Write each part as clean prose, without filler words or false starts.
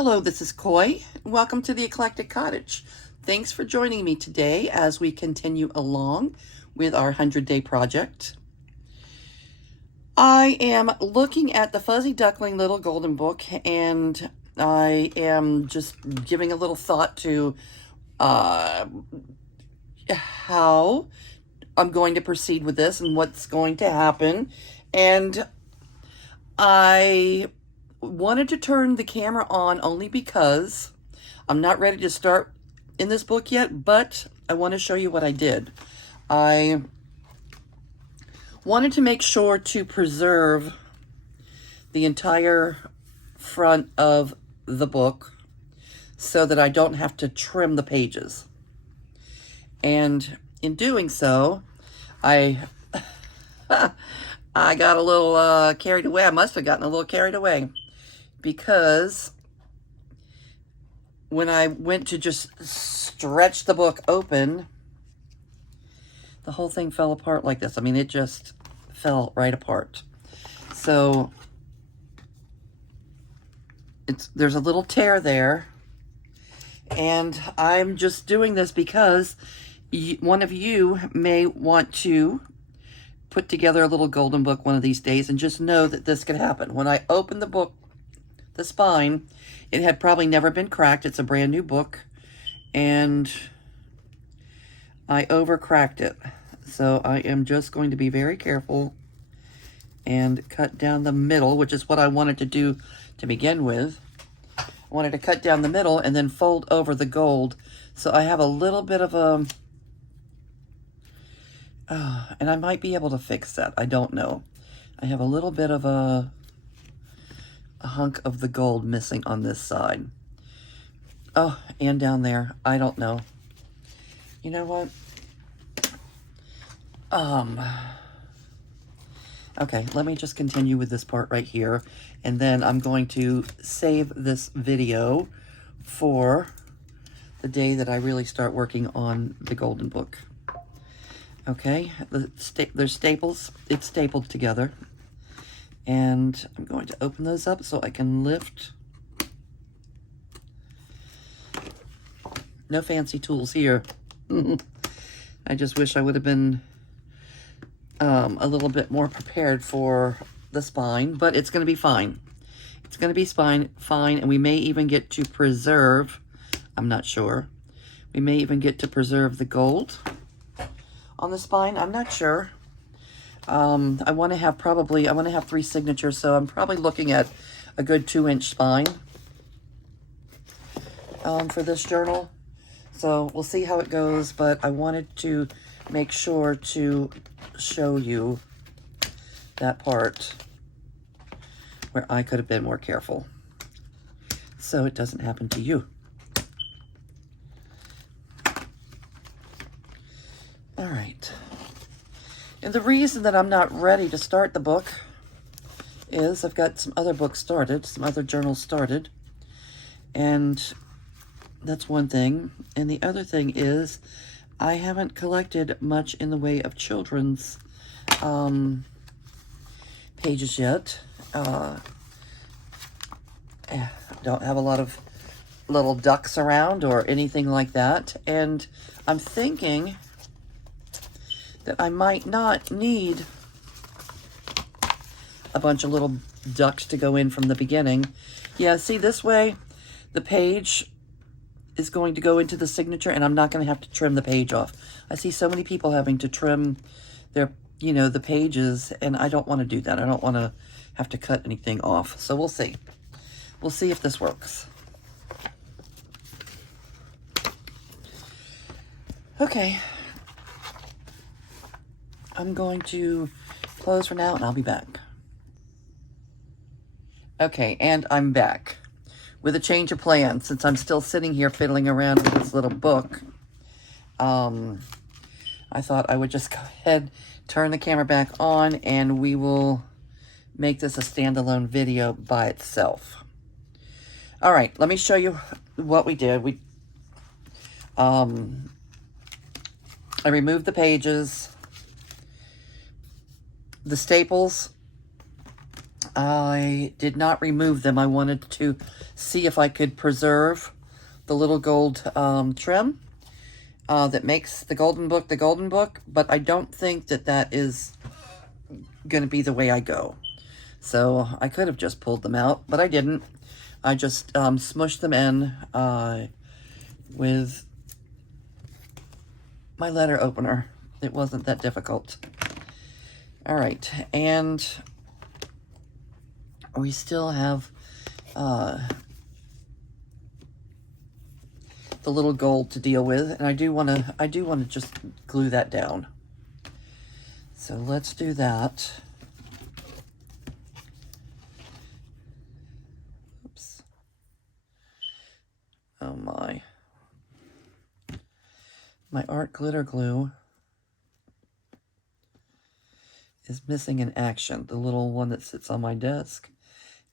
Hello, this is Coy. Welcome to the Eclectic Cottage. Thanks for joining me today as we continue along with our 100-day project. I am looking at the Fuzzy Duckling Little Golden Book, and I am just giving a little thought to how I'm going to proceed with this and what's going to happen. And I wanted to turn the camera on only because I'm not ready to start in this book yet, but I want to show you what I did. I wanted to make sure to preserve the entire front of the book so that I don't have to trim the pages. And in doing so, I got a little carried away. I must have gotten a little carried away because when I went to just stretch the book open, the whole thing fell apart like this. I mean, it just fell right apart. So there's a little tear there, and I'm just doing this because one of you may want to put together a little golden book one of these days, and just know that this could happen. When I opened the book, the spine, it had probably never been cracked. It's a brand new book, and I over-cracked it. So I am just going to be very careful and cut down the middle, which is what I wanted to do to begin with. I wanted to cut down the middle and then fold over the gold. So I have a little bit of a... and I might be able to fix that. I don't know. I have a little bit of a hunk of the gold missing on this side. Oh, and down there. I don't know. You know what? Okay, let me just continue with this part right here, and then I'm going to save this video for the day that I really start working on the golden book. Okay, there's staples. It's stapled together. And I'm going to open those up so I can lift. No fancy tools here. I just wish I would have been a little bit more prepared for the spine, but it's going to be fine. It's going to be fine, and we may even get to preserve, I'm not sure, we may even get to preserve the gold on the spine. I'm not sure. I want to have 3 signatures, so I'm probably looking at a good 2-inch spine for this journal. So we'll see how it goes, but I wanted to make sure to show you that part where I could have been more careful so it doesn't happen to you. All right. And the reason that I'm not ready to start the book is I've got some other books started, some other journals started, and that's one thing. And the other thing is I haven't collected much in the way of children's pages yet. Don't have a lot of little ducks around or anything like that, and I'm thinking that I might not need a bunch of little ducks to go in from the beginning. Yeah, see, this way the page is going to go into the signature, and I'm not going to have to trim the page off. I see so many people having to trim their, the pages, and I don't want to do that. I don't want to have to cut anything off. So we'll see. We'll see if this works. Okay. I'm going to close for now, and I'll be back. Okay, and I'm back with a change of plan. Since I'm still sitting here fiddling around with this little book, I thought I would just go ahead, turn the camera back on, and we will make this a standalone video by itself. All right, let me show you what we did. I removed the pages. The staples, I did not remove them. I wanted to see if I could preserve the little gold trim that makes the golden book, but I don't think that that is going to be the way I go. So I could have just pulled them out, but I didn't. I just smushed them in with my letter opener. It wasn't that difficult. All right, and we still have the little gold to deal with, and I do want to just glue that down. So let's do that. Oops. Oh my. My art glitter glue is missing in action, the little one that sits on my desk.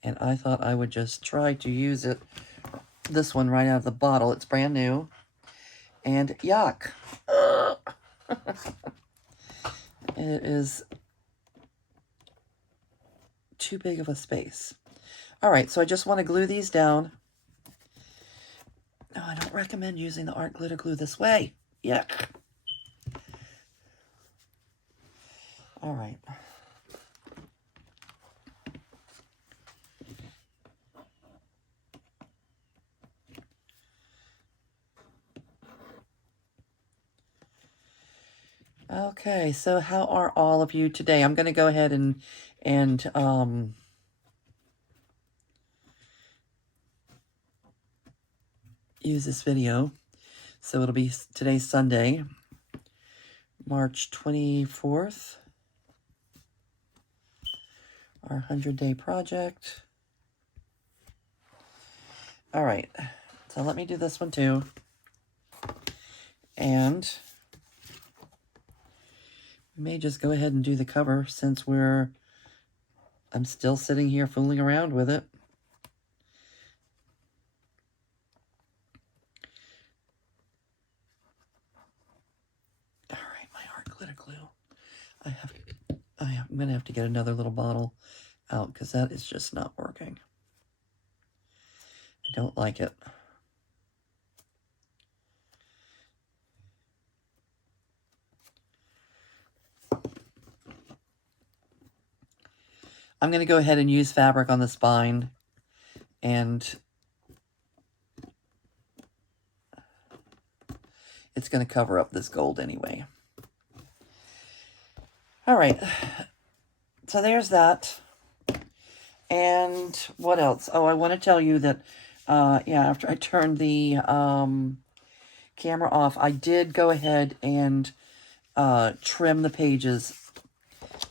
And I thought I would just try to use it, this one right out of the bottle. It's brand new. And yuck. It is too big of a space. All right, so I just want to glue these down. No, I don't recommend using the art glitter glue this way. Yuck. All right. Okay, so how are all of you today? I'm going to go ahead and use this video. So it'll be today's Sunday, March 24th. Our 100-day project. All right, so let me do this one too. And we may just go ahead and do the cover since I'm still sitting here fooling around with it. All right, my art glitter glue. I'm going to have to get another little bottle out because that is just not working. I don't like it. I'm going to go ahead and use fabric on the spine, and it's going to cover up this gold anyway. All right, so there's that. And what else? Oh, I want to tell you that, yeah, after I turned the camera off, I did go ahead and trim the pages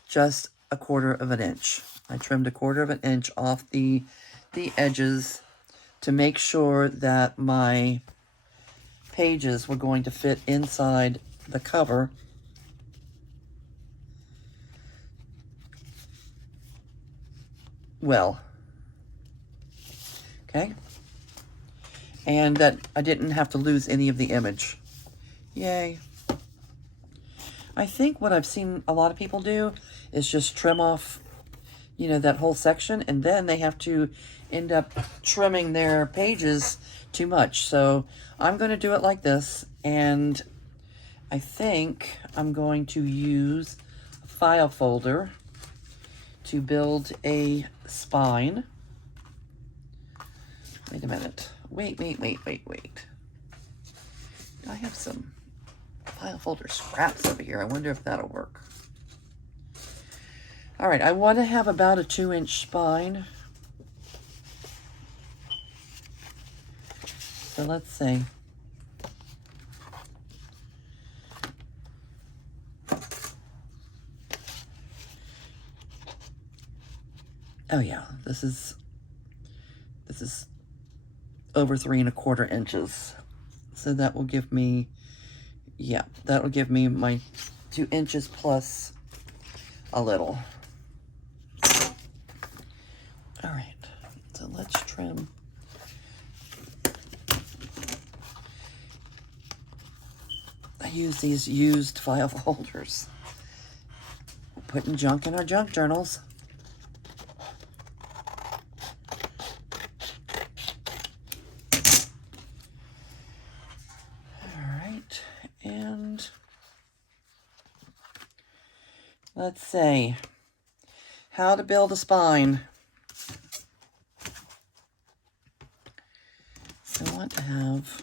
just 1/4 of an inch. I trimmed 1/4 of an inch off the edges to make sure that my pages were going to fit inside the cover. Well, okay, and that I didn't have to lose any of the image. Yay. I think what I've seen a lot of people do is just trim off, you know, that whole section, and then they have to end up trimming their pages too much. So I'm going to do it like this, and I think I'm going to use a file folder to build a spine. Wait a minute. Wait. I have some file folder scraps over here. I wonder if that'll work. All right, I want to have about a 2-inch spine. So let's see. Oh yeah, this is over 3 1/4 inches. So that will give me, yeah, that will give me my 2 inches plus a little. All right, so let's trim. I use these used file folders. Putting junk in our junk journals. Let's see. How to build a spine. I want to have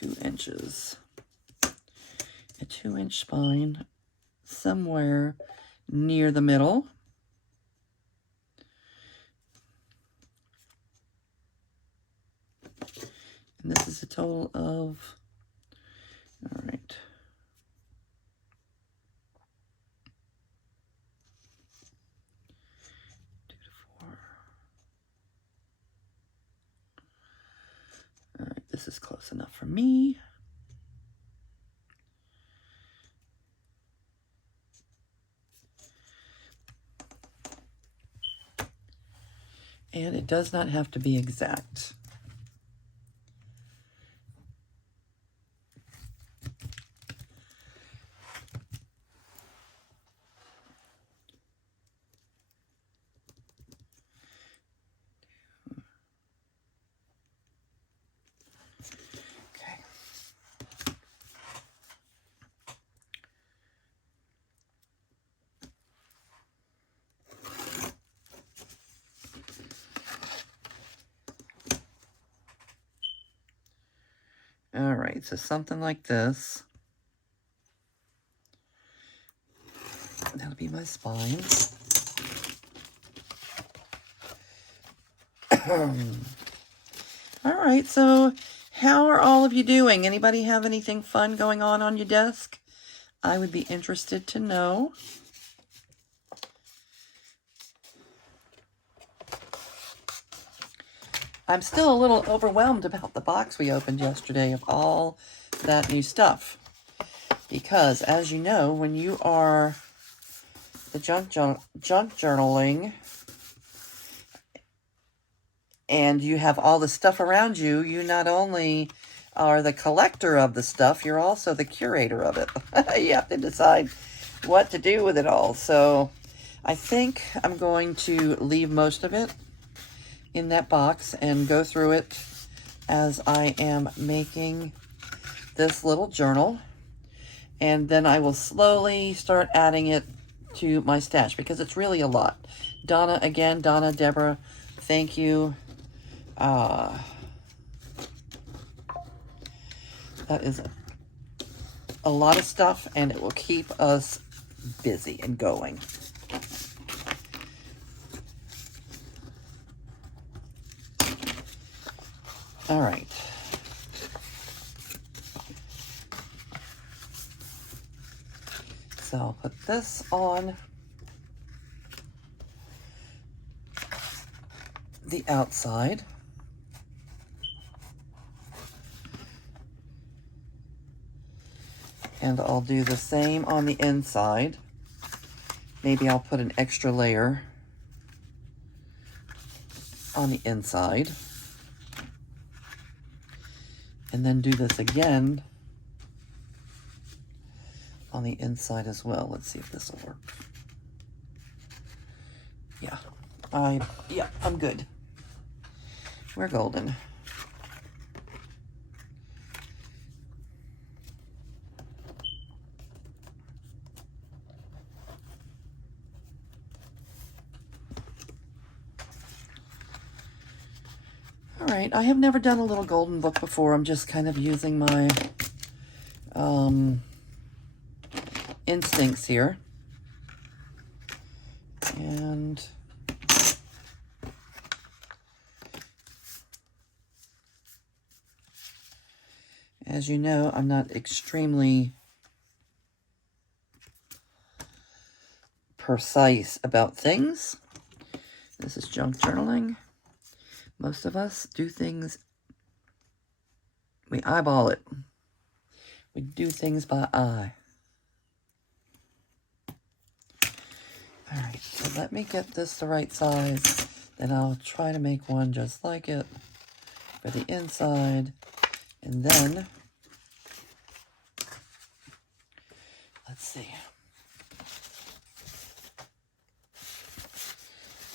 2 inches. A 2-inch spine somewhere near the middle. And this is a total of, all right, 2 to 4. All right, this is close enough for me. And it does not have to be exact. Okay. All right, so something like this. That'll be my spine. All right, so how are all of you doing? Anybody have anything fun going on your desk? I would be interested to know. I'm still a little overwhelmed about the box we opened yesterday of all that new stuff. Because, as you know, when you are the junk journaling and you have all the stuff around you, you not only are the collector of the stuff, you're also the curator of it. You have to decide what to do with it all. So I think I'm going to leave most of it in that box and go through it as I am making this little journal. And then I will slowly start adding it to my stash because it's really a lot. Donna, again, Donna, Deborah, thank you. That is a lot of stuff, and it will keep us busy and going. All right. So I'll put this on the outside. And I'll do the same on the inside. Maybe I'll put an extra layer on the inside. And then do this again on the inside as well. Let's see if this will work. Yeah, I'm good. We're golden. All right, I have never done a little golden book before. I'm just kind of using my instincts here. And as you know, I'm not extremely precise about things. This is junk journaling. Most of us do things, we eyeball it. We do things by eye. All right, so let me get this the right size. Then I'll try to make one just like it for the inside. And then, let's see.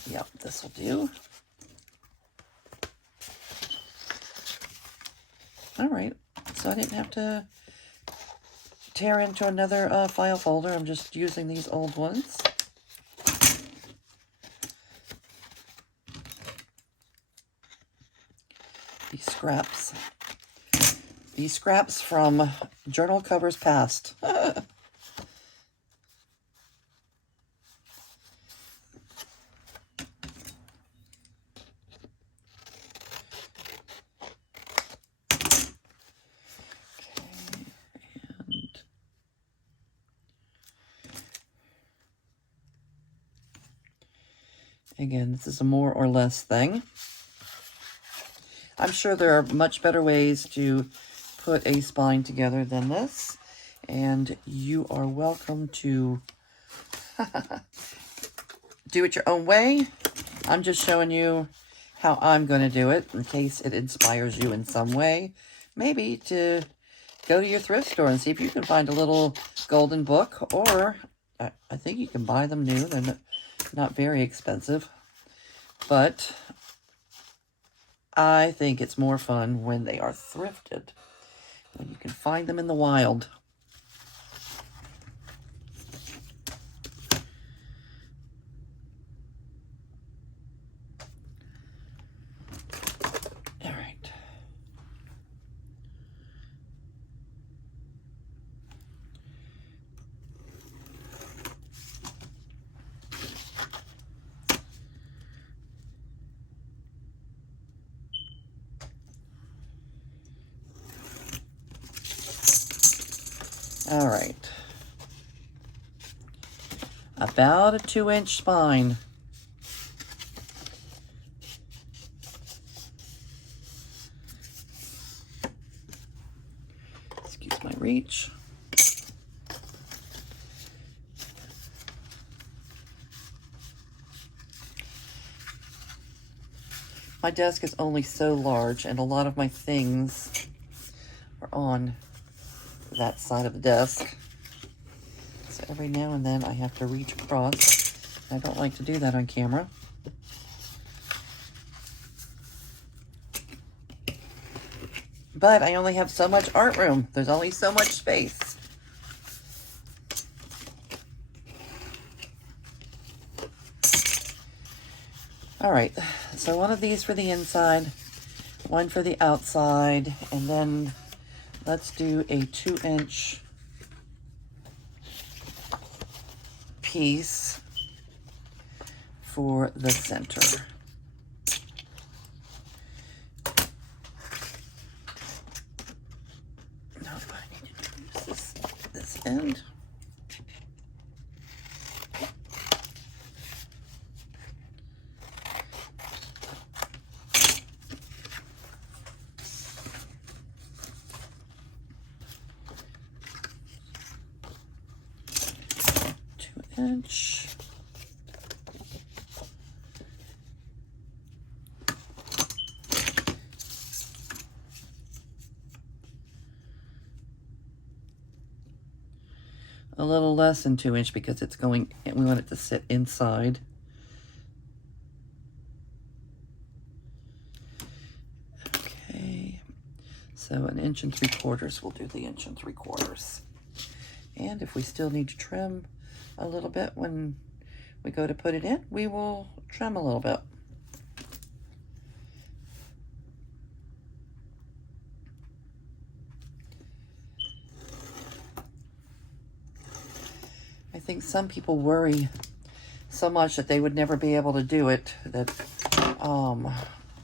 Yep, this will do. All right, so I didn't have to tear into another file folder. I'm just using these old ones. These scraps. These scraps from journal covers past. Again, this is a more or less thing. I'm sure there are much better ways to put a spine together than this, and you are welcome to do it your own way. I'm just showing you how I'm going to do it in case it inspires you in some way. Maybe to go to your thrift store and see if you can find a little golden book, or I think you can buy them new. They're not very expensive, but I think it's more fun when they are thrifted, when you can find them in the wild. All right. All right. About a 2-inch spine. Excuse my reach. My desk is only so large, and a lot of my things are on that side of the desk. So every now and then I have to reach across. I don't like to do that on camera. But I only have so much art room. There's only so much space. All right, so one of these for the inside, one for the outside, and then let's do a 2-inch piece for the center. No, I need to use this end. Inch. A little less than 2-inch because it's going, we want it to sit inside. Okay, so 1 3/4 inches, we'll do the 1 3/4 inches. And if we still need to trim a little bit when we go to put it in, we will trim a little bit. I think some people worry so much that they would never be able to do it, that,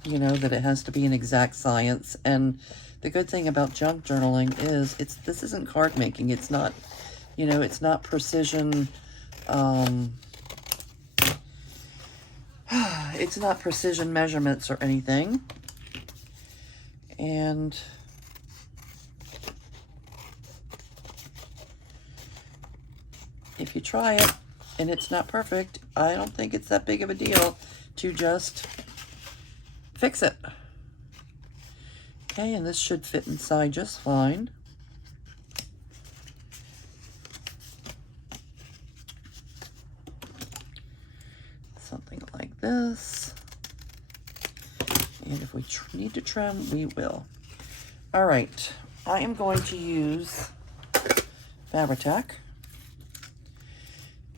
you know, that it has to be an exact science. And the good thing about junk journaling is this isn't card making. It's not, you know, it's not precision. It's not precision measurements or anything. And if you try it and it's not perfect, I don't think it's that big of a deal to just fix it. Okay, and this should fit inside just fine. Something like this. And if we need to trim, we will. All right, I am going to use Fabri-Tac.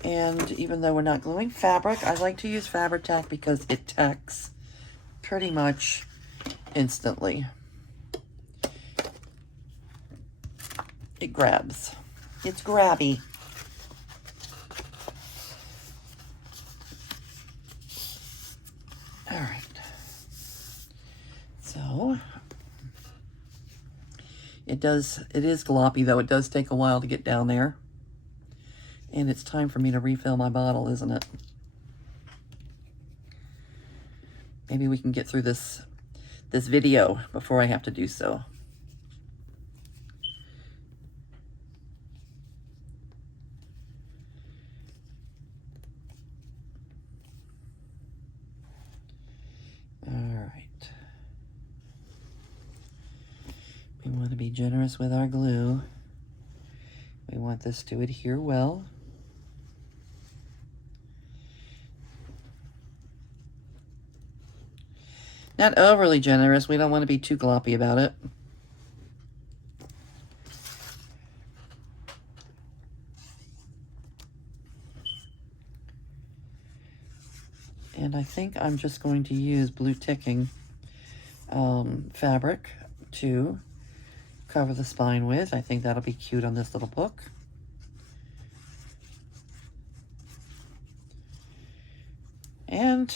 And even though we're not gluing fabric, I like to use Fabri-Tac because it tacks pretty much instantly. It grabs. It's grabby. All right. So it is gloppy though. It does take a while to get down there. And it's time for me to refill my bottle, isn't it? Maybe we can get through this video before I have to do so. All right. We want to be generous with our glue. We want this to adhere well. Not overly generous. We don't want to be too gloppy about it. And I think I'm just going to use blue ticking fabric to cover the spine with. I think that'll be cute on this little book. And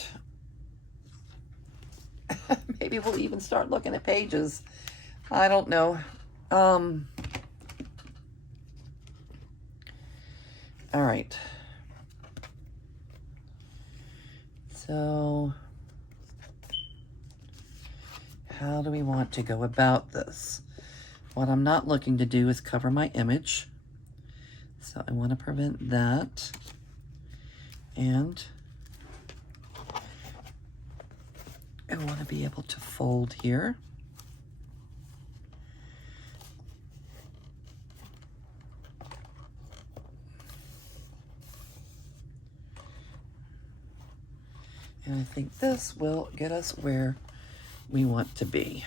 maybe we'll even start looking at pages. I don't know. All right. So how do we want to go about this? What I'm not looking to do is cover my image. So I want to prevent that. And I want to be able to fold here. And I think this will get us where we want to be.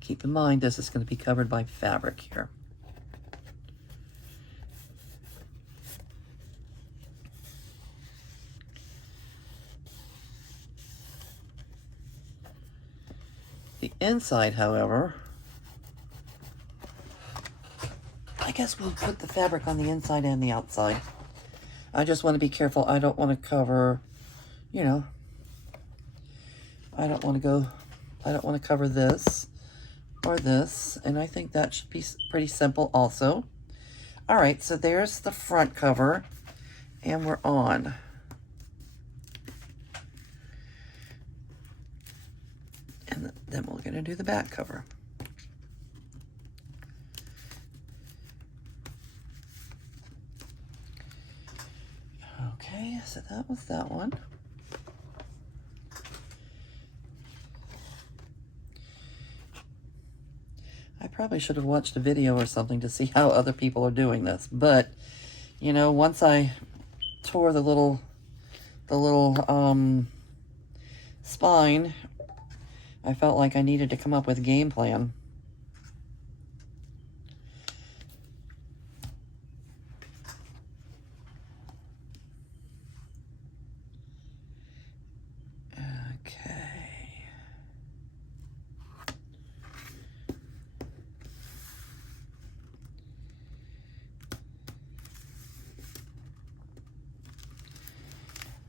Keep in mind, this is going to be covered by fabric here. The inside, however, I guess we'll put the fabric on the inside and the outside. I just want to be careful. I don't want to cover, you know, I don't want to cover this or this. And I think that should be pretty simple also. All right, so there's the front cover and we're on. And then we're going to do the back cover. Okay, so that was that one. I probably should have watched a video or something to see how other people are doing this, but you know, once I tore the little spine, I felt like I needed to come up with a game plan. Okay.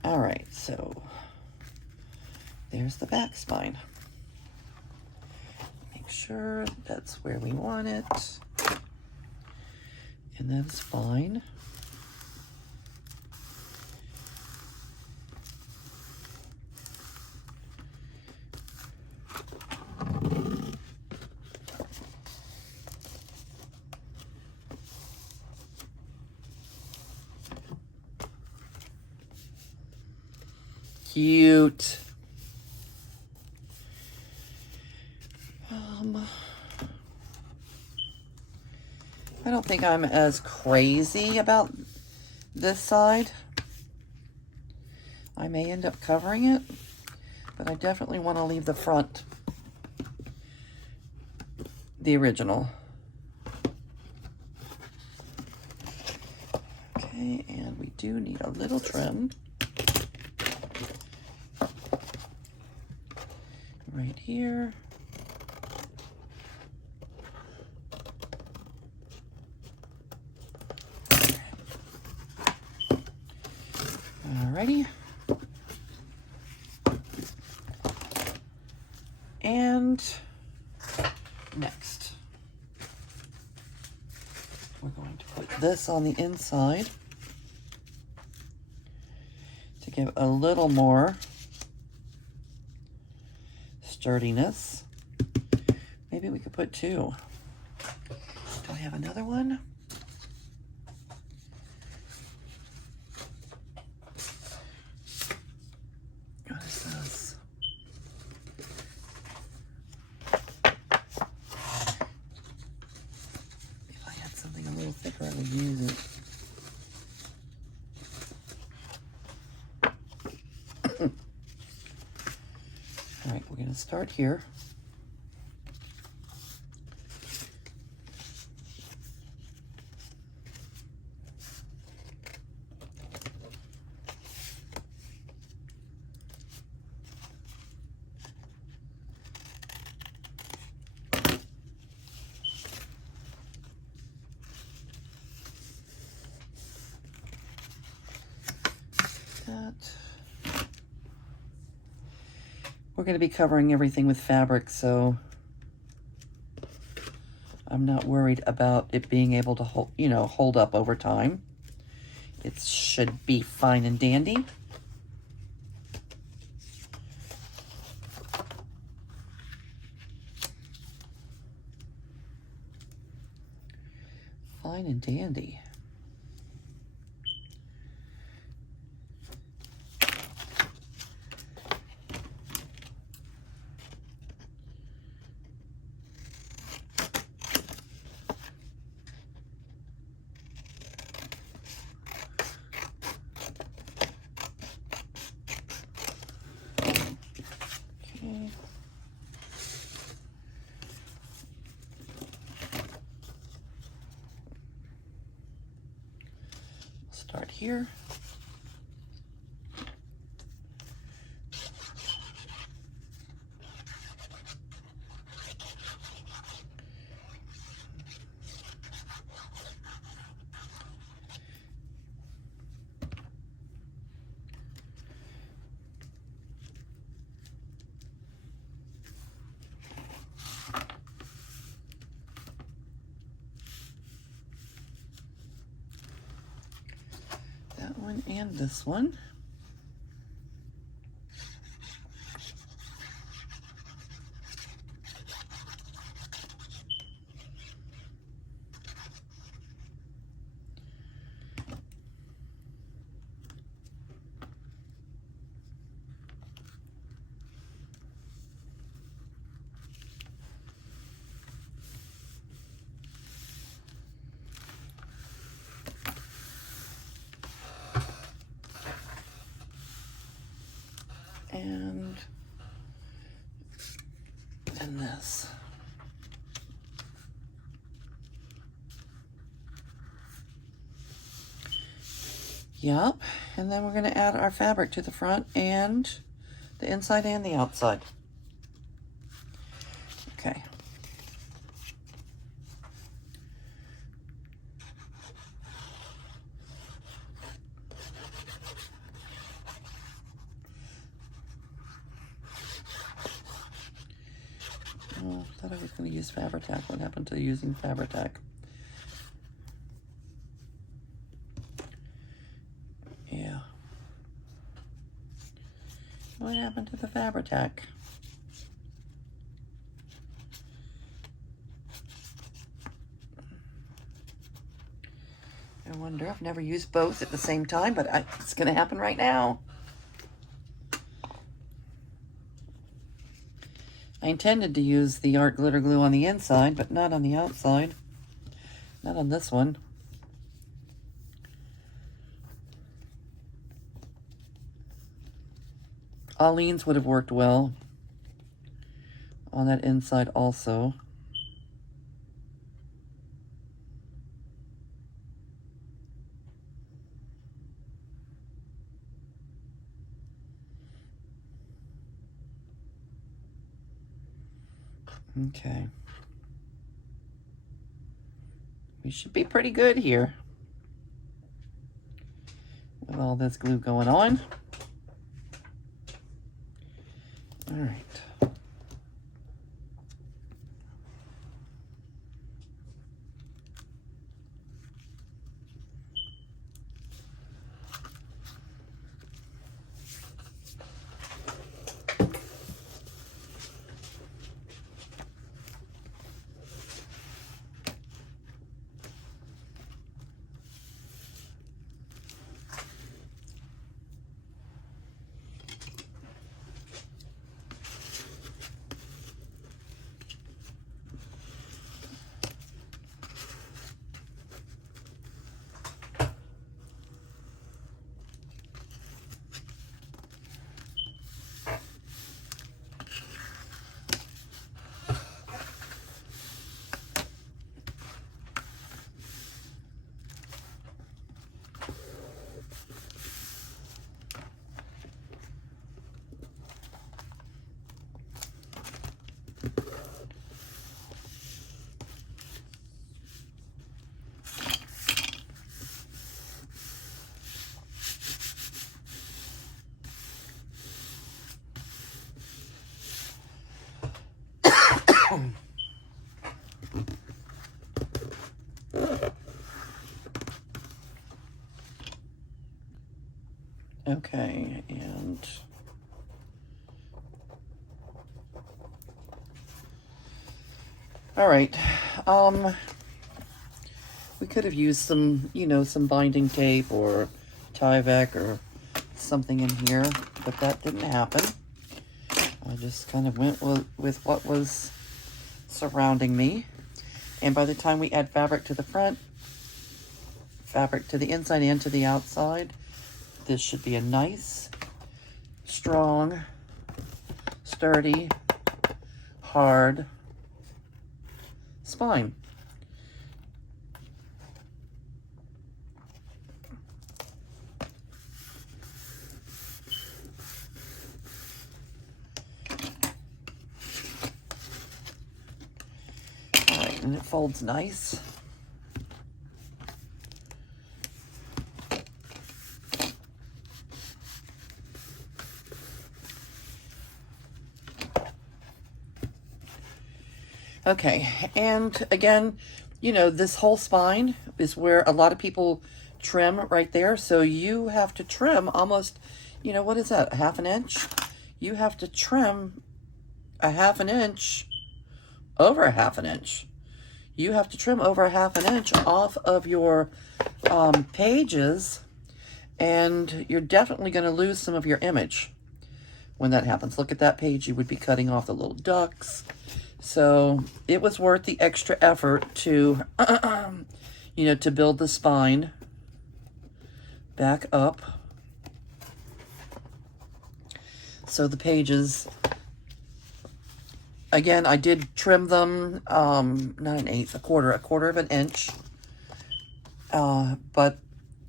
All right, so there's the back spine. Make sure that's where we want it. And that's fine. Cute. I don't think I'm as crazy about this side. I may end up covering it, but I definitely want to leave the front the original. Okay, and we do need a little trim. Right here. Alrighty. And next, we're going to put this on the inside to give a little more sturdiness. Maybe we could put two. Do I have another one? What is this? If I had something a little thicker, I would use it. All right, we're going to start here. We're going to be covering everything with fabric, so I'm not worried about it being able to hold up over time. It should be fine and dandy. Fine and dandy. Okay. Start here. That one and this one. And then this. Yep, and then we're going to add our fabric to the front and the inside and the outside. Okay. Oh, I thought I was going to use Fabri-Tac. What happened to using Fabri-Tac? Yeah. What happened to the Fabri-Tac? I wonder. I've never used both at the same time, but it's going to happen right now. I intended to use the art glitter glue on the inside, but not on the outside. Not on this one. Aleene's would have worked well on that inside also. Okay. We should be pretty good here with all this glue going on. All right. Okay, and all right. We could have used some, some binding tape or Tyvek or something in here, but that didn't happen. I just kind of went with what was surrounding me. And by the time we add fabric to the front, fabric to the inside and to the outside, this should be a nice, strong, sturdy, hard spine. All right, and it folds nice. Okay, and again, this whole spine is where a lot of people trim right there. So you have to trim almost, what is that, a half an inch? You have to trim a half an inch, over a half an inch. You have to trim over a half an inch off of your pages, and you're definitely going to lose some of your image when that happens. Look at that page. You would be cutting off the little ducks. So it was worth the extra effort to, to build the spine back up. So the pages, again, I did trim them, not an eighth, a quarter of an inch, but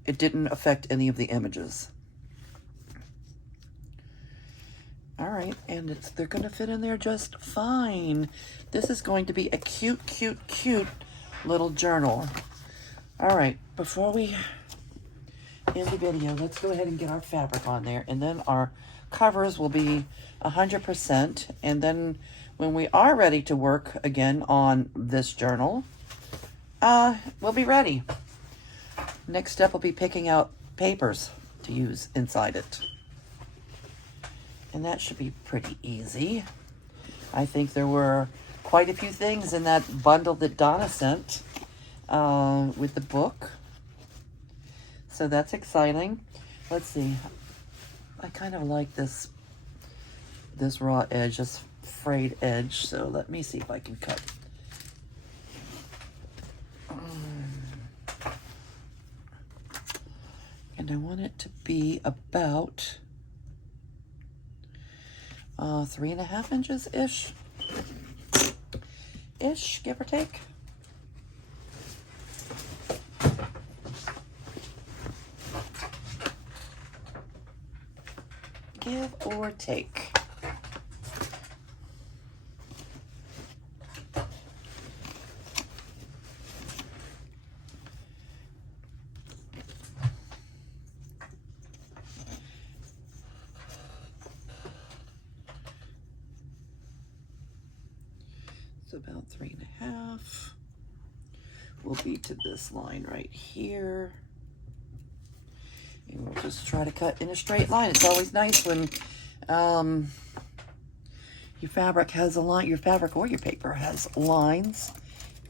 it didn't affect any of the images. All right, and they're going to fit in there just fine. This is going to be a cute, cute, cute little journal. All right, before we end the video, let's go ahead and get our fabric on there, and then our covers will be 100%. And then when we are ready to work again on this journal, we'll be ready. Next step will be picking out papers to use inside it. And that should be pretty easy. I think there were quite a few things in that bundle that Donna sent with the book. So that's exciting. Let's see. I kind of like this raw edge, this frayed edge. So let me see if I can cut. And I want it to be about 3.5 inches ish, give or take. Give or take. So about 3.5 will be to this line right here. And we'll just try to cut in a straight line. It's always nice when your fabric has a line, your fabric or your paper has lines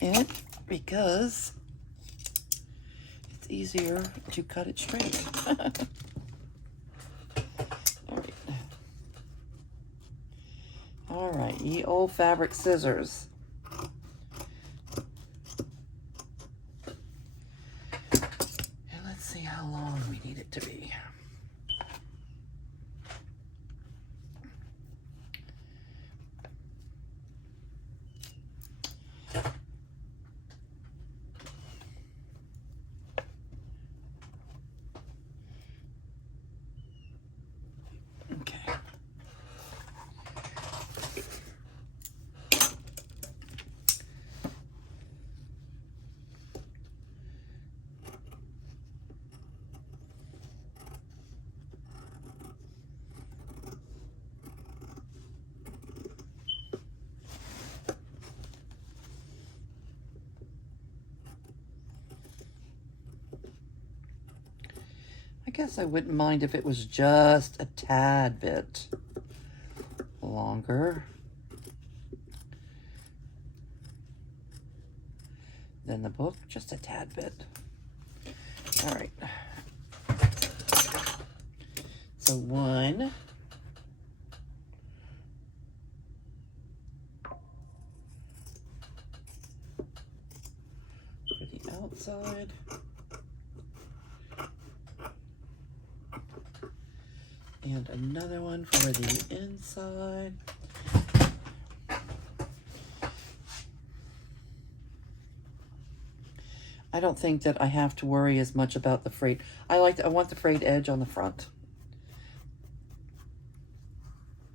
in it, because it's easier to cut it straight. All right, ye old fabric scissors. And let's see how long we need it to be. I guess I wouldn't mind if it was just a tad bit longer than the book, just a tad bit. All right. So 1, for the outside. And another one for the inside. I don't think that I have to worry as much about the frayed. I want the frayed edge on the front.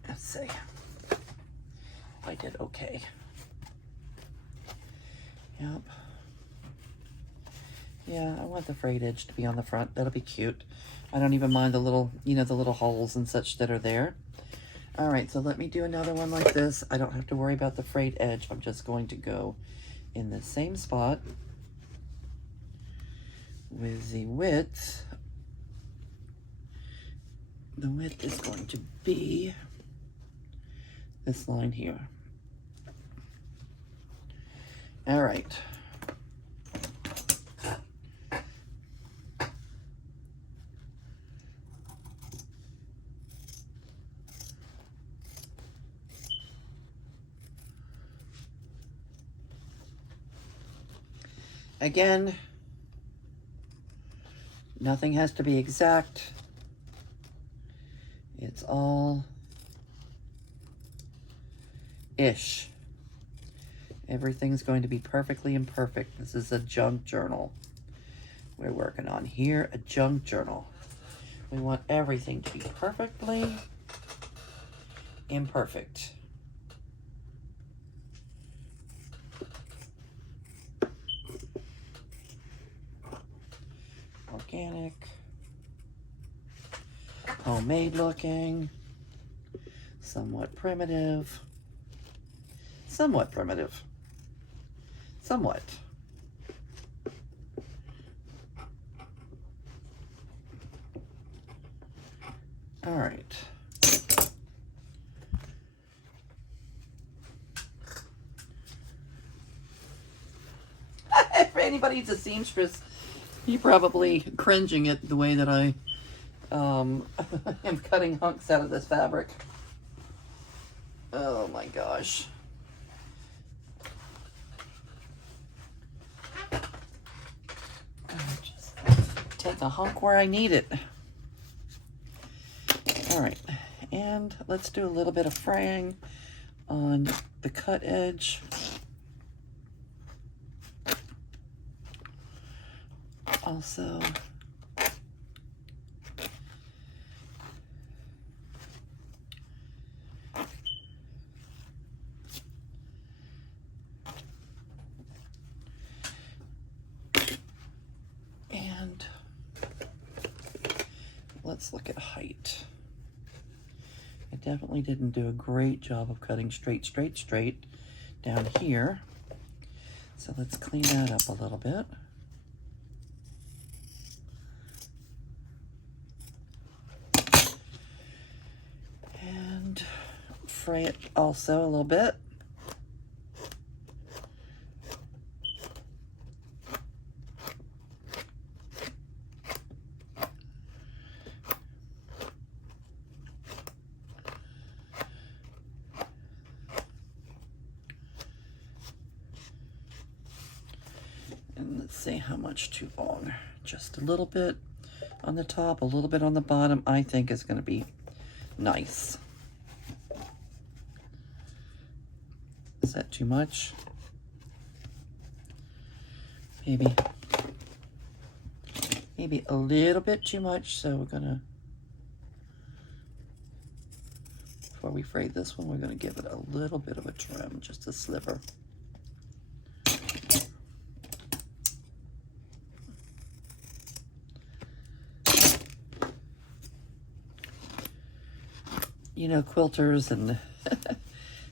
Let's see. I did okay. Yep. Yeah, I want the frayed edge to be on the front. That'll be cute. I don't even mind the little, you know, the little holes and such that are there. All right, so let me do another one like this. I don't have to worry about the frayed edge. I'm just going to go in the same spot with the width. The width is going to be this line here. All right. Again, nothing has to be exact. It's all ish. Everything's going to be perfectly imperfect. This is a junk journal we're working on here, a junk journal. We want everything to be perfectly imperfect. Organic, homemade looking, somewhat primitive, somewhat. All right. If anybody's a seamstress, you're probably cringing at the way that I am cutting hunks out of this fabric. Oh my gosh. Just take a hunk where I need it. All right, and let's do a little bit of fraying on the cut edge. Also, and let's look at height. I definitely didn't do a great job of cutting straight. down here. So let's clean that up a little bit. And fray it also a little bit. And let's see how much too long. Just a little bit on the top, a little bit on the bottom, I think is going to be nice. Is that too much? Maybe a little bit too much, so we're gonna, before we fray this one, we're gonna give it a little bit of a trim, just a sliver. You know, quilters and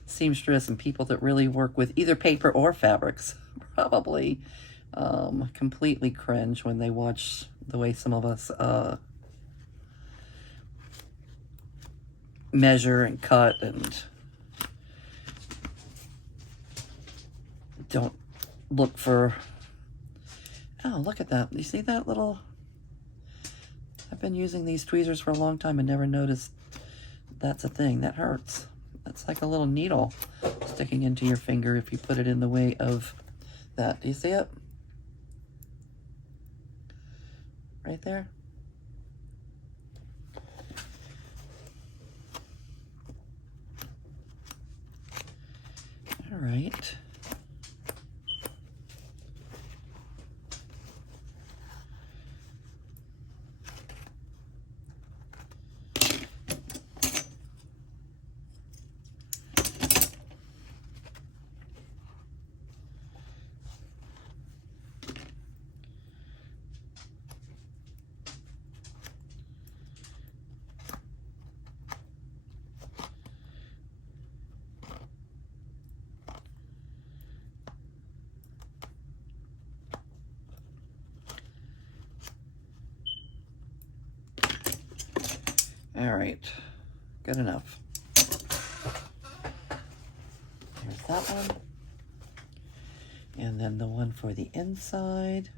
seamstress and people that really work with either paper or fabrics probably completely cringe when they watch the way some of us measure and cut and don't look for, oh, look at that. You see that little, I've been using these tweezers for a long time and never noticed that's a thing. That hurts. That's like a little needle sticking into your finger if you put it in the way of that. Do you see it? Right there. All right. All right, good enough. There's that one. And then the one for the inside.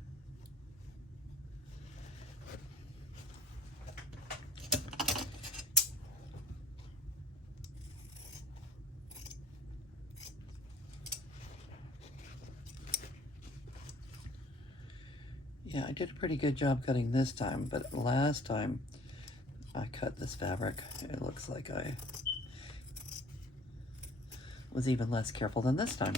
Yeah, I did a pretty good job cutting this time, but last time I cut this fabric, it looks like I was even less careful than this time.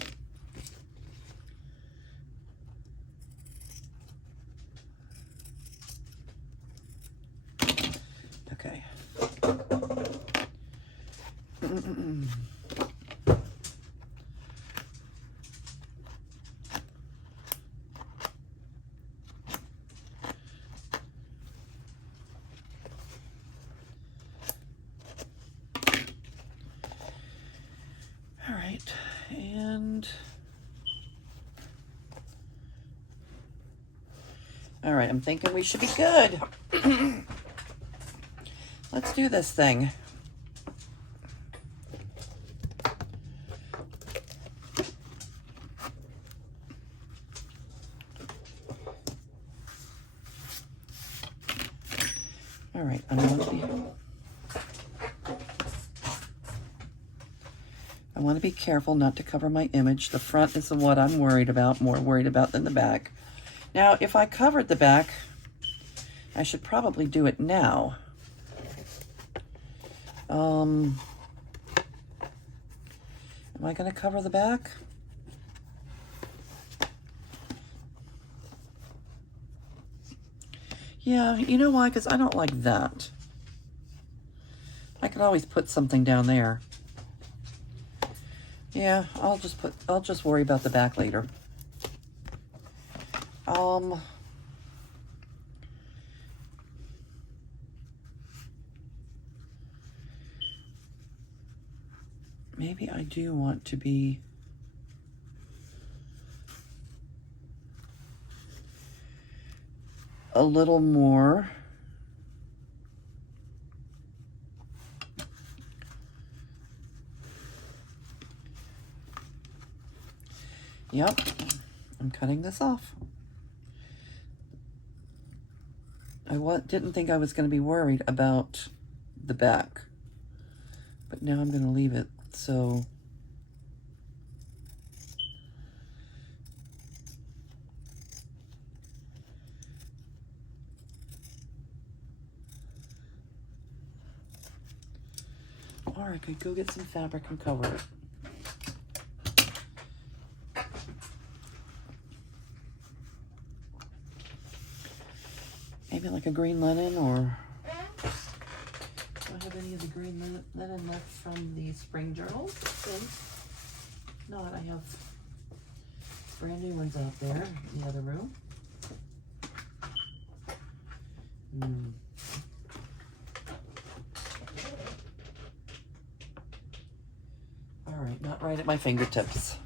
Okay. All right, and all right, I'm thinking we should be good. Let's do this thing. All right, I want to be careful not to cover my image. The front is what I'm worried about, more worried about than the back. Now, if I covered the back, I should probably do it now. Am I going to cover the back? Yeah, you know why? Because I don't like that. I could always put something down there. Yeah, I'll just worry about the back later. Maybe I do want to be a little more. Yep, I'm cutting this off. Didn't think I was going to be worried about the back, but now I'm going to leave it. So or I could go get some fabric and cover it. Maybe like a green linen, or do I have any of the green linen left from the spring journals? If not, I have brand new ones out there in the other room. All right, not right at my fingertips.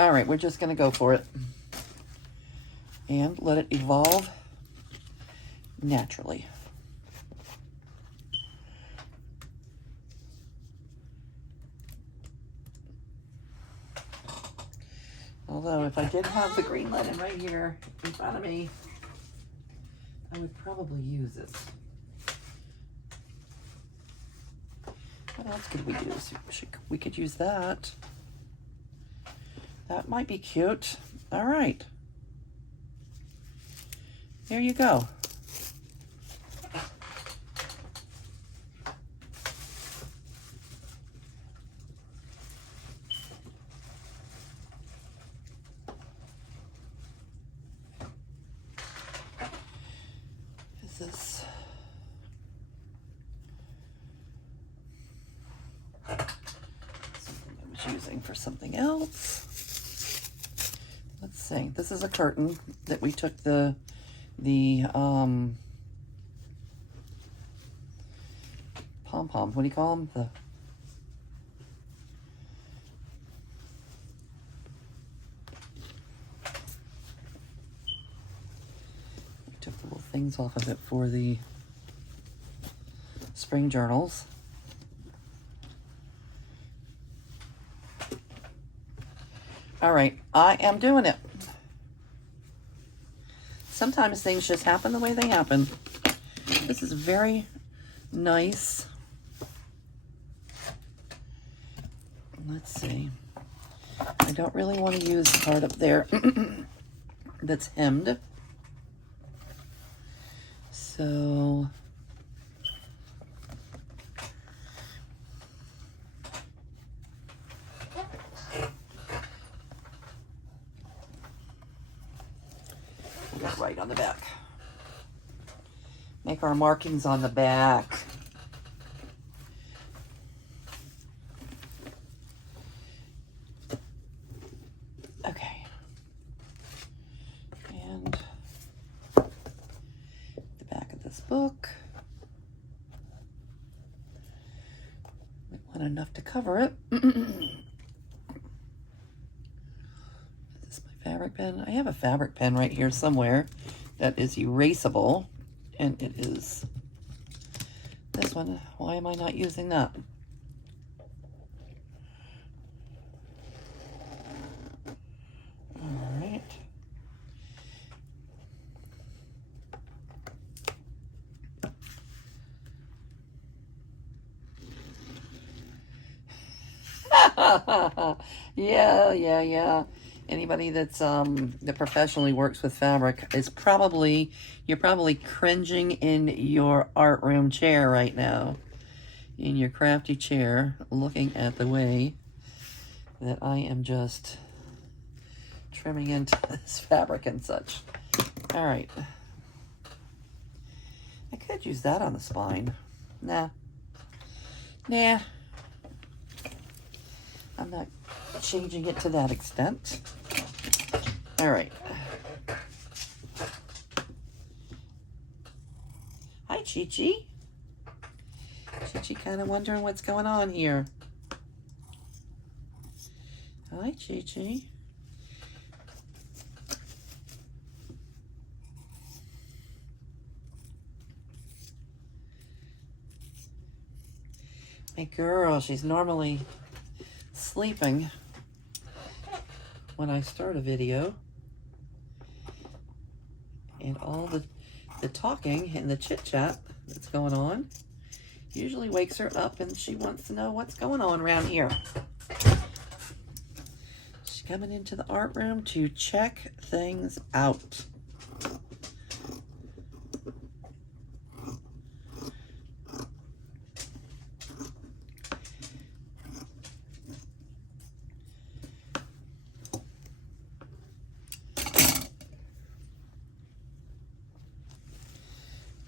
All right, we're just going to go for it and let it evolve naturally. Although if I did have the green linen right here in front of me, I would probably use it. What else could we use? We could use that. That might be cute. All right. There you go. Is this something I was using for something else? Let's see. This is a curtain that we took the pom-poms. What do you call them? We took the little things off of it for the spring journals. All right, I am doing it. Sometimes things just happen the way they happen. This is very nice. Let's see. I don't really want to use the part up there that's hemmed. So right on the back. Make our markings on the back. Okay. And the back of this book. We want enough to cover it. Fabric pen. I have a fabric pen right here somewhere that is erasable, and it is this one. Why am I not using that? All right. Yeah. Anybody that's that professionally works with fabric is you're probably cringing in your art room chair right now, in your crafty chair, looking at the way that I am just trimming into this fabric and such. All right. I could use that on the spine. Nah. I'm not changing it to that extent. All right. Hi, Chi-Chi. Chi-Chi kind of wondering what's going on here. Hi, Chi-Chi. My girl, she's normally sleeping when I start a video. And all the talking and the chit-chat that's going on usually wakes her up and she wants to know what's going on around here. She's coming into the art room to check things out.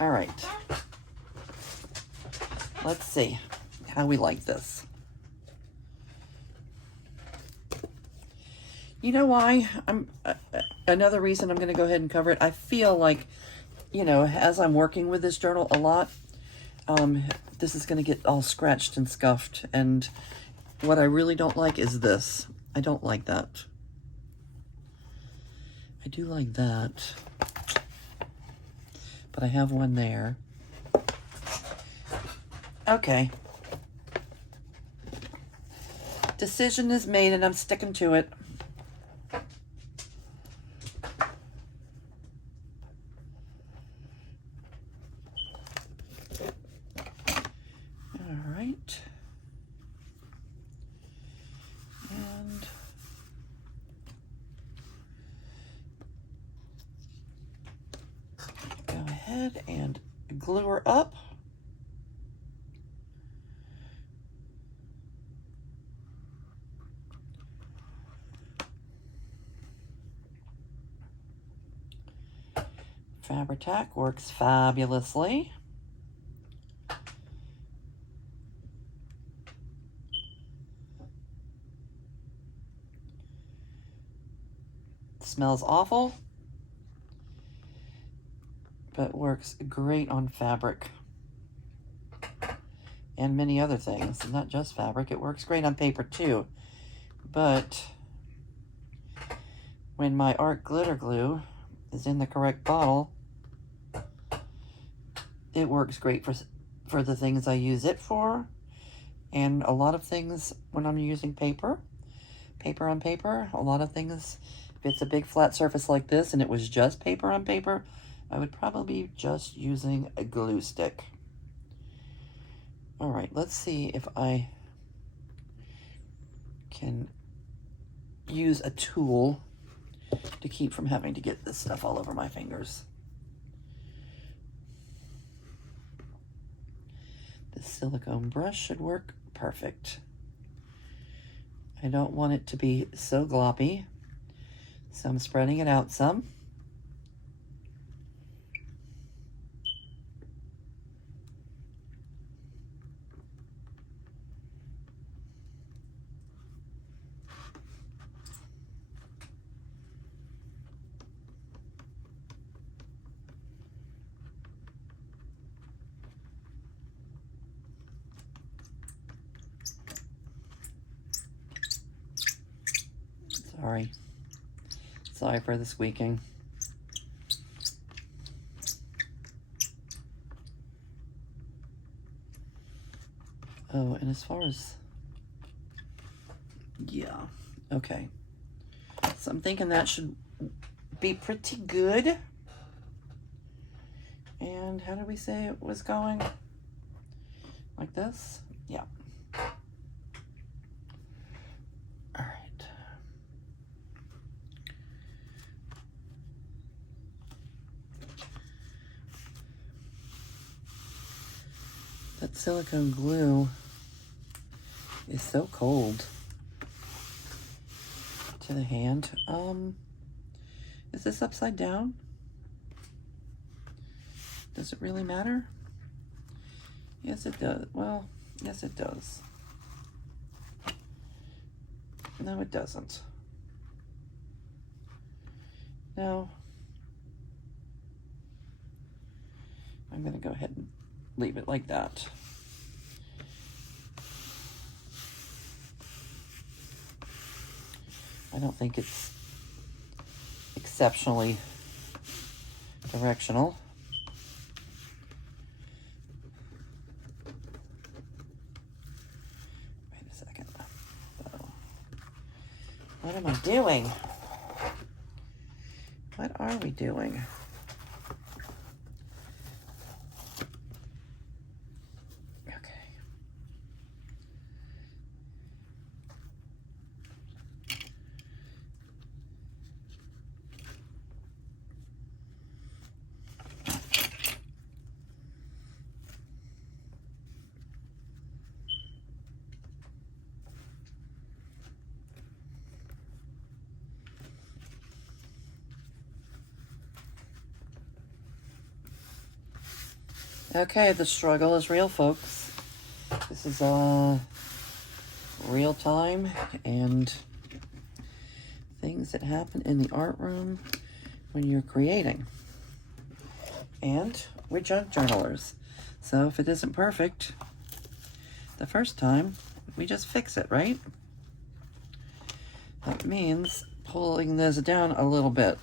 All right. Let's see how we like this. You know why? Another reason I'm going to go ahead and cover it. I feel like, you know, as I'm working with this journal a lot, this is going to get all scratched and scuffed. And what I really don't like is this. I don't like that. I do like that. But I have one there. Okay. Decision is made and I'm sticking to it. All right. And go ahead and glue her up. Fabri-Tac works fabulously. Smells awful, but works great on fabric and many other things, not just fabric. It works great on paper too, but when my art glitter glue is in the correct bottle, it works great for the things I use it for, and a lot of things when I'm using paper on paper, a lot of things, if it's a big flat surface like this and it was just paper on paper, I would probably be just using a glue stick. All right, let's see if I can use a tool to keep from having to get this stuff all over my fingers. The silicone brush should work perfect. I don't want it to be so gloppy, so I'm spreading it out some. Sorry for the squeaking. Oh, and as far as, yeah, okay. So I'm thinking that should be pretty good. And how did we say it was going? Like this? Yeah. All right. That silicone glue is so cold to the hand. Is this upside down? Does it really matter? Yes, it does. Well, yes, it does. No, it doesn't. No. I'm going to go ahead and leave it like that. I don't think it's exceptionally directional. Wait a second. So, what am I doing? What are we doing? Okay, the struggle is real, folks. This is real time and things that happen in the art room when you're creating. And we're junk journalers. So if it isn't perfect the first time, we just fix it, right? That means pulling this down a little bit.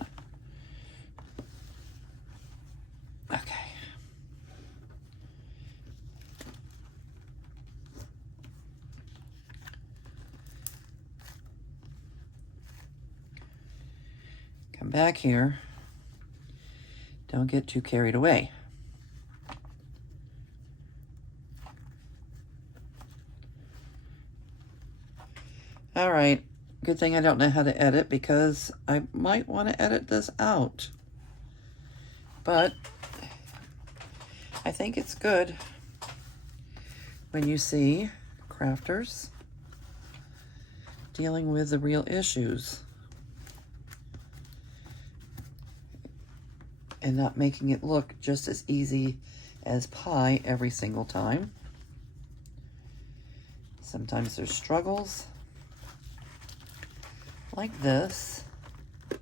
Okay. Come back here. Don't get too carried away. All right. Good thing I don't know how to edit, because I might want to edit this out. But I think it's good when you see crafters dealing with the real issues and not making it look just as easy as pie every single time. Sometimes there's struggles like this that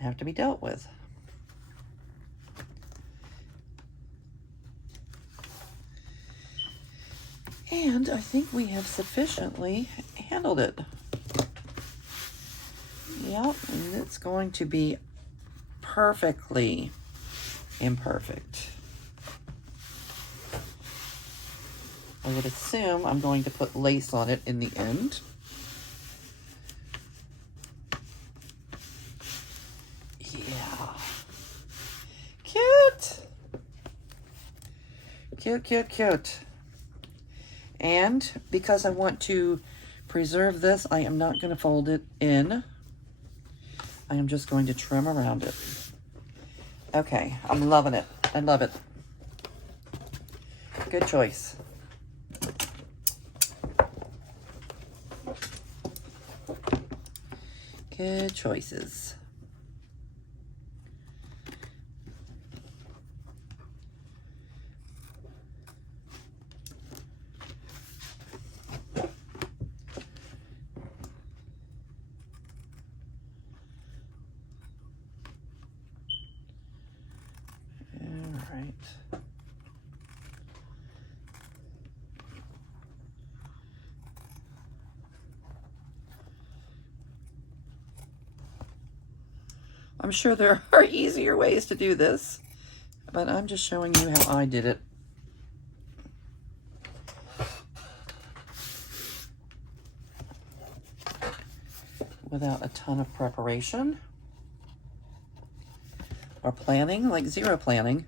have to be dealt with. And I think we have sufficiently handled it. Yep, and it's going to be perfectly imperfect. I would assume I'm going to put lace on it in the end. Yeah. Cute. Cute, cute, cute. And because I want to preserve this, I am not going to fold it in. I am just going to trim around it. Okay, I'm loving it. I love it. Good choice. Good choices. I'm sure there are easier ways to do this, but I'm just showing you how I did it. Without a ton of preparation or planning, like zero planning.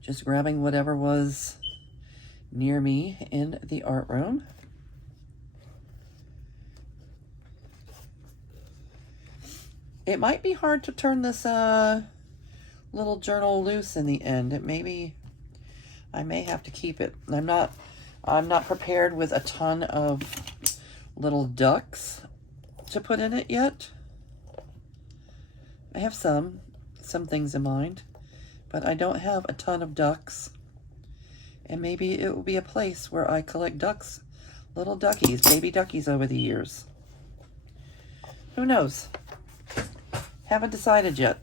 Just grabbing whatever was near me in the art room. It might be hard to turn this little journal loose in the end. I may have to keep it. I'm not prepared with a ton of little ducks to put in it yet. I have some things in mind, but I don't have a ton of ducks. And maybe it will be a place where I collect ducks, little duckies, baby duckies over the years. Who knows? Haven't decided yet.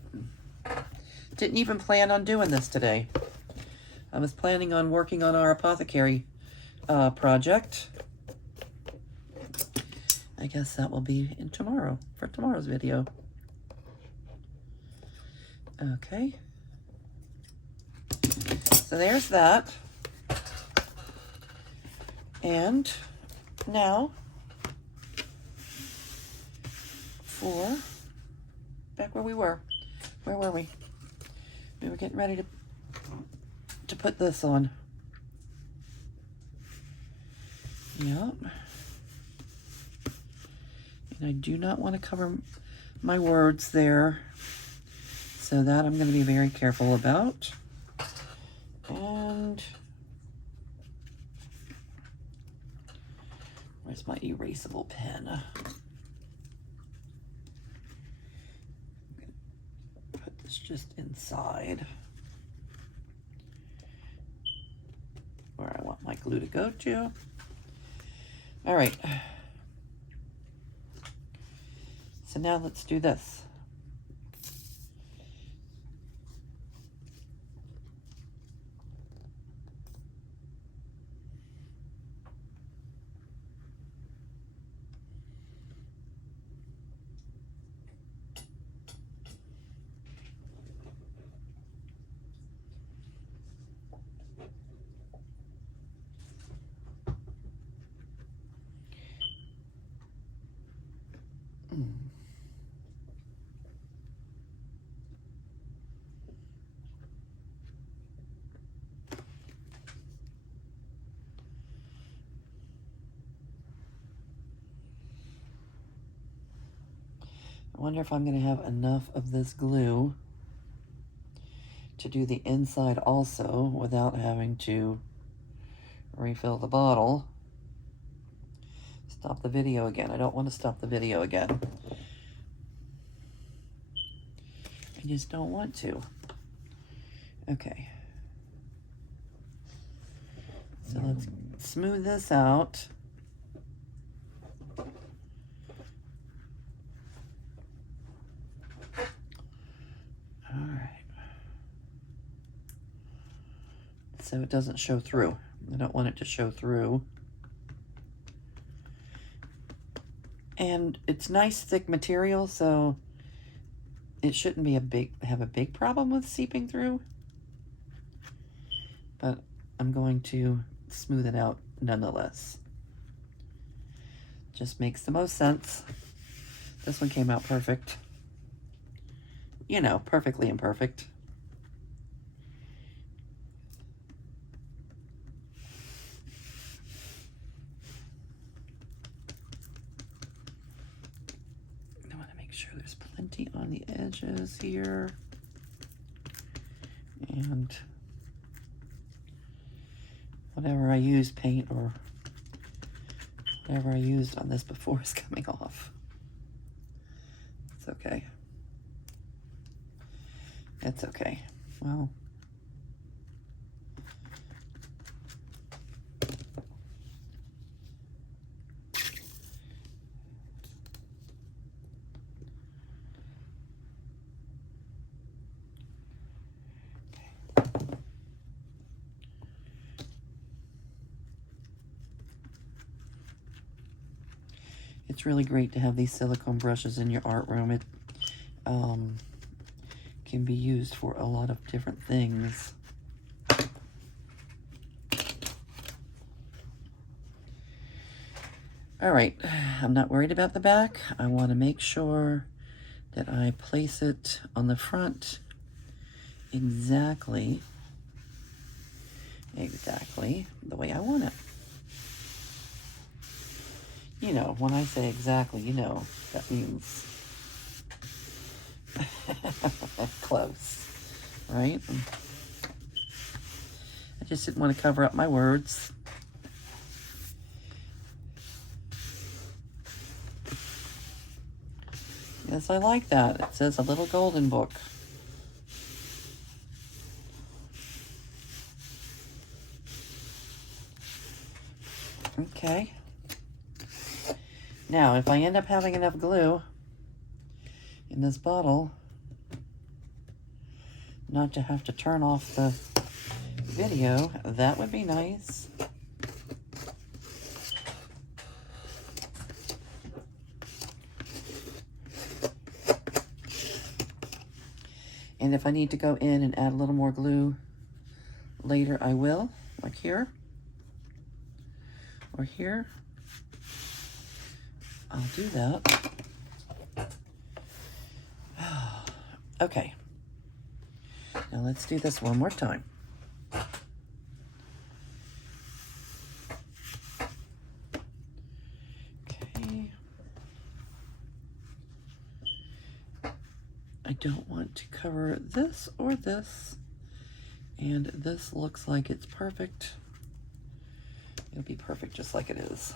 Didn't even plan on doing this today. I was planning on working on our apothecary project. I guess that will be in tomorrow, for tomorrow's video. Okay. So there's that. And now for back where we were. Where were we? We were getting ready to put this on. Yep. And I do not want to cover my words there. So that I'm going to be very careful about. And where's my erasable pen? Put this just inside where I want my glue to go to. All right. So now let's do this. I wonder if I'm going to have enough of this glue to do the inside also without having to refill the bottle. Stop the video again. I don't want to stop the video again. I just don't want to. Okay. So let's smooth this out. All right. So it doesn't show through. I don't want it to show through. And it's nice thick material, so it shouldn't be have a big problem with seeping through. But I'm going to smooth it out nonetheless. Just makes the most sense. This one came out perfect. You know, perfectly imperfect. I want to make sure there's plenty on the edges here. And whatever I use, paint or whatever I used on this before is coming off. It's okay. It's okay. Well, it's really great to have these silicone brushes in your art room. It can be used for a lot of different things. All right, I'm not worried about the back. I want to make sure that I place it on the front exactly the way I want it. You know, when I say exactly, you know, that means close, right? I just didn't want to cover up my words. Yes, I like that. It says a little golden book. Okay. Now, if I end up having enough glue in this bottle, not to have to turn off the video. That would be nice. And if I need to go in and add a little more glue later, I will, like here or here. I'll do that. Okay. Now let's do this one more time. Okay. I don't want to cover this or this. And this looks like it's perfect. It'll be perfect just like it is.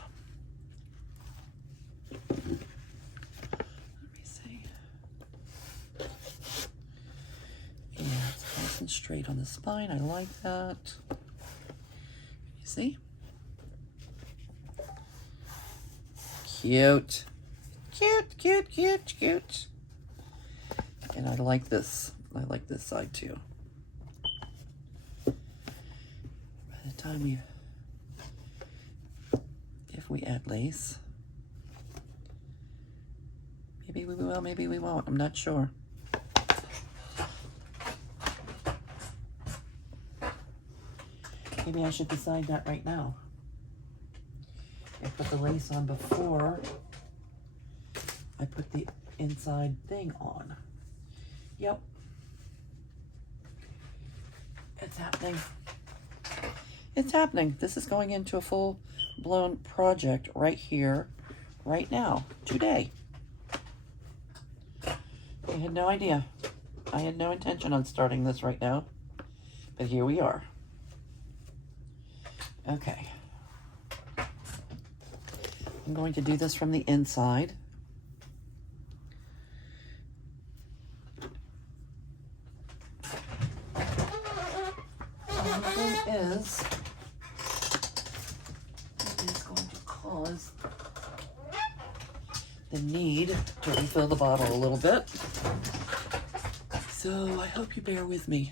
Let me see. Yeah, it's nice and straight on the spine. I like that. You see? Cute. Cute, cute, cute, cute. And I like this. I like this side too. By the time if we add lace, maybe we will, maybe we won't. I'm not sure. Maybe I should decide that right now. I put the lace on before I put the inside thing on. Yep. It's happening. It's happening. This is going into a full-blown project right here, right now, today. I had no idea. I had no intention on starting this right now, but here we are. Okay. I'm going to do this from the inside. Is going to cause the need to refill the bottle a little bit. So I hope you bear with me.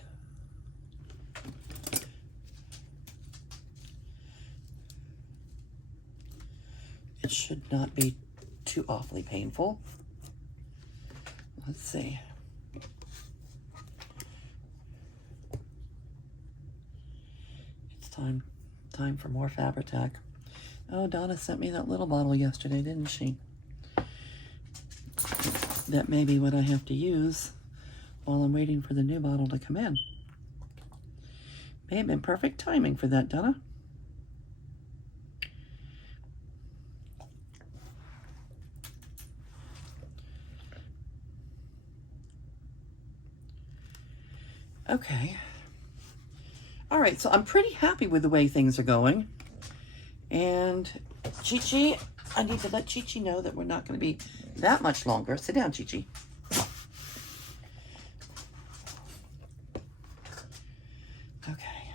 It should not be too awfully painful. Let's see. Time for more Fabri-Tac. Oh, Donna sent me that little bottle yesterday, didn't she? That may be what I have to use while I'm waiting for the new bottle to come in. May have been perfect timing for that, Donna. Okay. All right, so I'm pretty happy with the way things are going. And Chi-Chi, I need to let Chi-Chi know that we're not going to be that much longer. Sit down, Chi-Chi. Okay.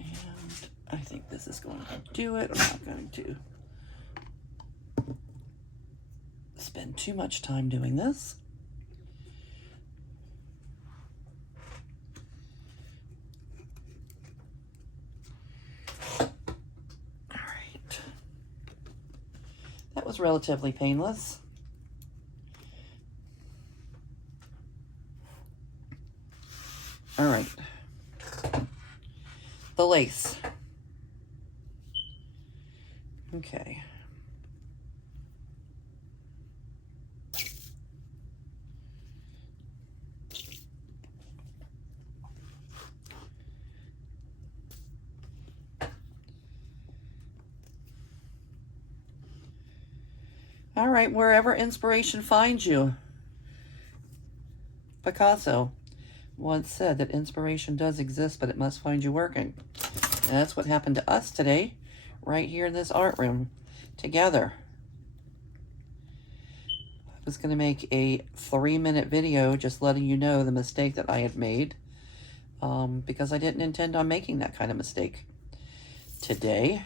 And I think this is going to do it. I'm not going to spend too much time doing this. Was relatively painless. All right. The lace. Okay. All right, wherever inspiration finds you. Picasso once said that inspiration does exist, but it must find you working. And that's what happened to us today, right here in this art room, together. I was going to make a 3-minute video just letting you know the mistake that I had made, because I didn't intend on making that kind of mistake today.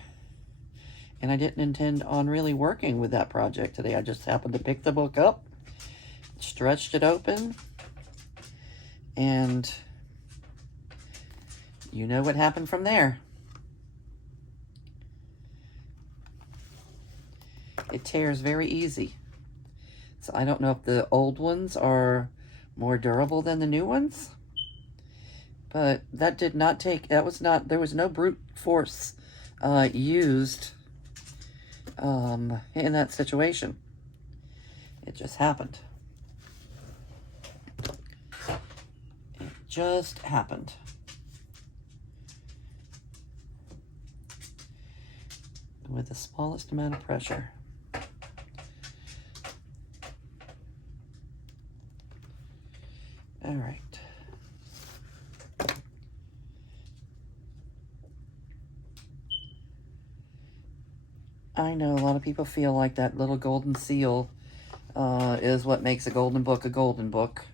And I didn't intend on really working with that project today. I just happened to pick the book up, stretched it open, and you know what happened from there. It tears very easy. So I don't know if the old ones are more durable than the new ones, but that did not take, that was not, there was no brute force used in that situation. It just happened. It just happened. With the smallest amount of pressure. All right. I know a lot of people feel like that little golden seal is what makes a golden book a golden book.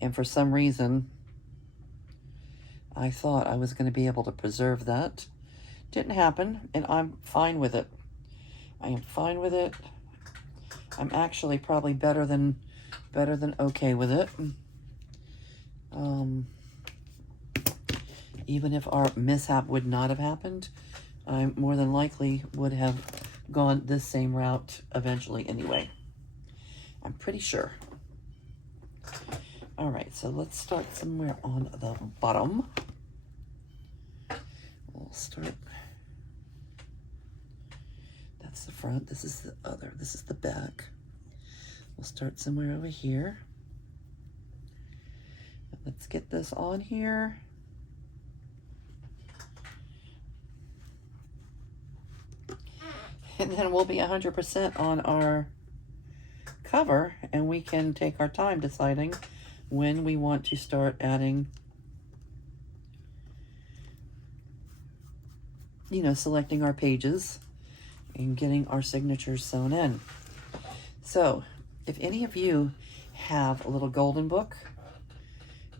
And for some reason, I thought I was going to be able to preserve that. Didn't happen, and I'm fine with it. I am fine with it. I'm actually probably better than okay with it. Even if our mishap would not have happened, I more than likely would have gone this same route eventually anyway. I'm pretty sure. All right, so let's start somewhere on the bottom. We'll start. That's the front. This is the other. This is the back. We'll start somewhere over here. Let's get this on here. And then we'll be 100% on our cover, and we can take our time deciding when we want to start adding, you know, selecting our pages and getting our signatures sewn in. So if any of you have a little golden book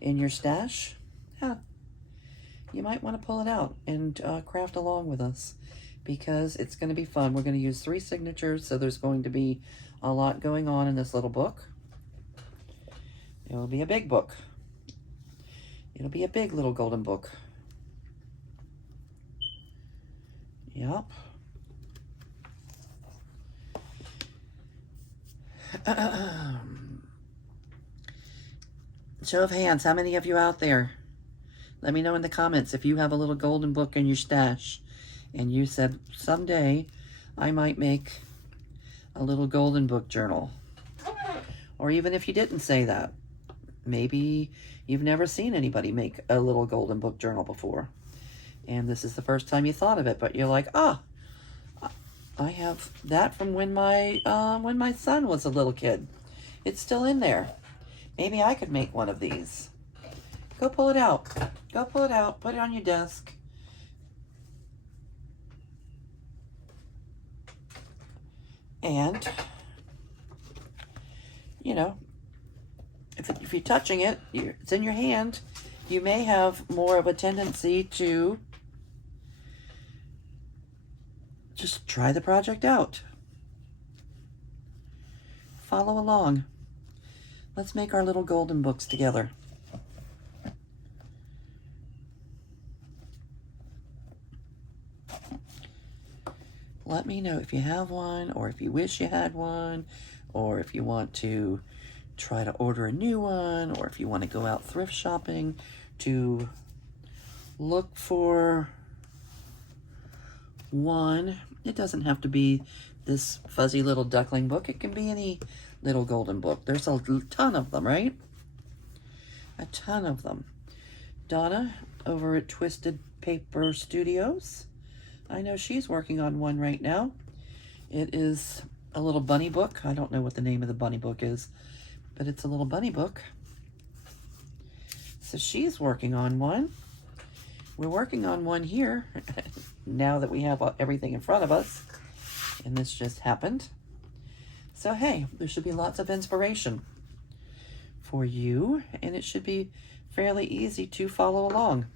in your stash, yeah, you might want to pull it out and craft along with us, because it's going to be fun. We're going to use 3 signatures, so there's going to be a lot going on in this little book. It will be a big book. It'll be a big little golden book. Yep. Show of hands, how many of you out there? Let me know in the comments if you have a little golden book in your stash and you said, someday I might make a little golden book journal. Or even if you didn't say that, maybe you've never seen anybody make a little golden book journal before, and this is the first time you thought of it, but you're like, I have that from when my son was a little kid. It's still in there. Maybe I could make one of these. Go pull it out. Go pull it out. Put it on your desk. And, you know, if you're touching it, it's in your hand, you may have more of a tendency to just try the project out. Follow along. Let's make our little golden books together. Let me know if you have one, or if you wish you had one, or if you want to try to order a new one, or if you want to go out thrift shopping to look for one. It doesn't have to be this fuzzy little duckling book. It can be any little golden book. There's a ton of them, right? A ton of them. Donna over at Twisted Paper Studios, I know she's working on one right now. It is a little bunny book. I don't know what the name of the bunny book is, but it's a little bunny book. So she's working on one. We're working on one here now that we have everything in front of us, and this just happened. So hey, there should be lots of inspiration for you, and it should be fairly easy to follow along.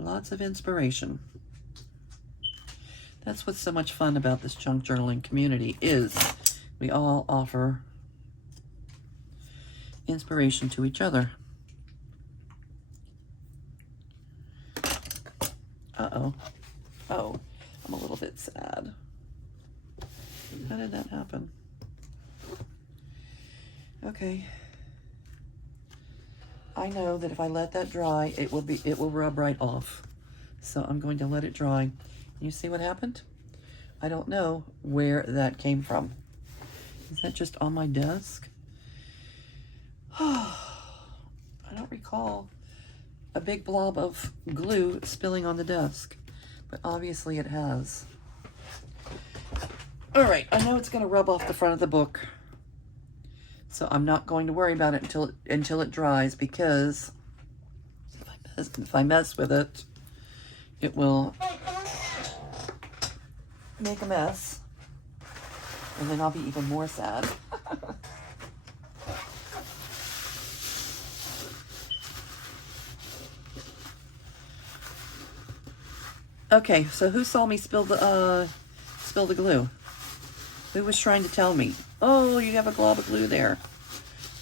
Lots of inspiration. That's what's so much fun about this junk journaling community, is we all offer inspiration to each other. Uh-oh. Oh, I'm a little bit sad. How did that happen? Okay. I know that if I let that dry, it will rub right off. So I'm going to let it dry. You see what happened? I don't know where that came from. Is that just on my desk? I don't recall a big blob of glue spilling on the desk, but obviously it has. All right, I know it's going to rub off the front of the book, so I'm not going to worry about it until it dries, because if I mess with it, it will make a mess, and then I'll be even more sad. Okay, so who saw me spill the glue? Who was trying to tell me, oh, you have a glob of glue there.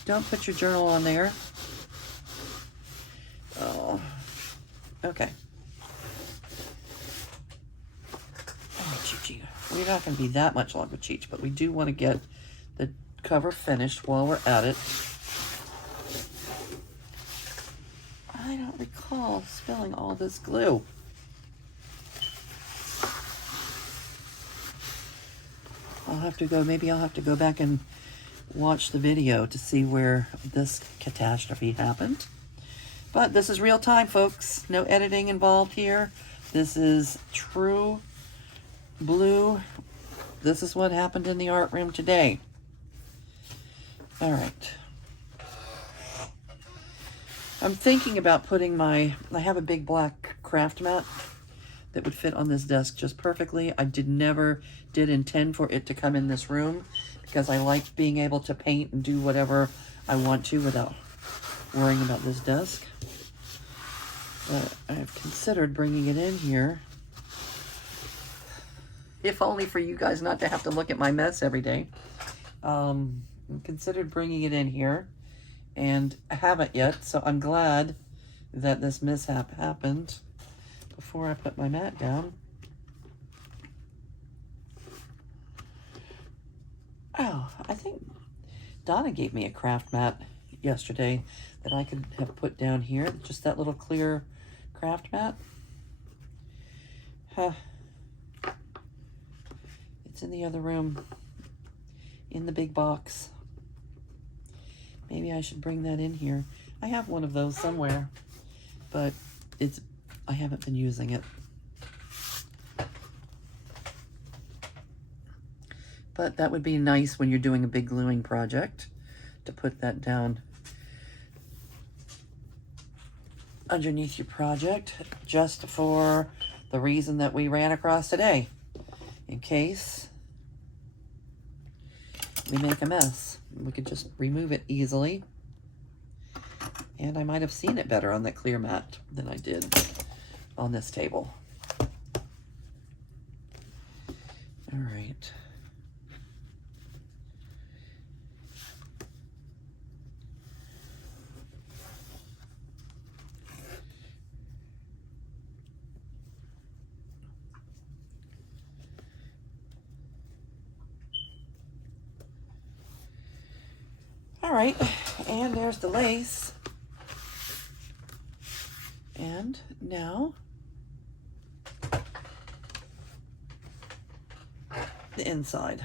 Don't put your journal on there. Oh, okay. Oh, Chi-Chi. We're not going to be that much longer, Cheech, but we do want to get the cover finished while we're at it. I don't recall spilling all this glue. Maybe I'll have to go back and watch the video to see where this catastrophe happened. But this is real time, folks. No editing involved here. This is true blue. This is what happened in the art room today. All right. I'm thinking about putting I have a big black craft mat that would fit on this desk just perfectly. I never did intend for it to come in this room, because I like being able to paint and do whatever I want to without worrying about this desk. But I've considered bringing it in here, if only for you guys not to have to look at my mess every day. Considered bringing it in here, and I haven't yet, so I'm glad that this mishap happened before I put my mat down. Oh, I think Donna gave me a craft mat yesterday that I could have put down here. Just that little clear craft mat. It's in the other room, in the big box. Maybe I should bring that in here. I have one of those somewhere, but I haven't been using it. But that would be nice when you're doing a big gluing project, to put that down underneath your project, just for the reason that we ran across today, in case we make a mess. We could just remove it easily. And I might have seen it better on that clear mat than I did on this table. All right. All right, and there's the lace. And now the inside.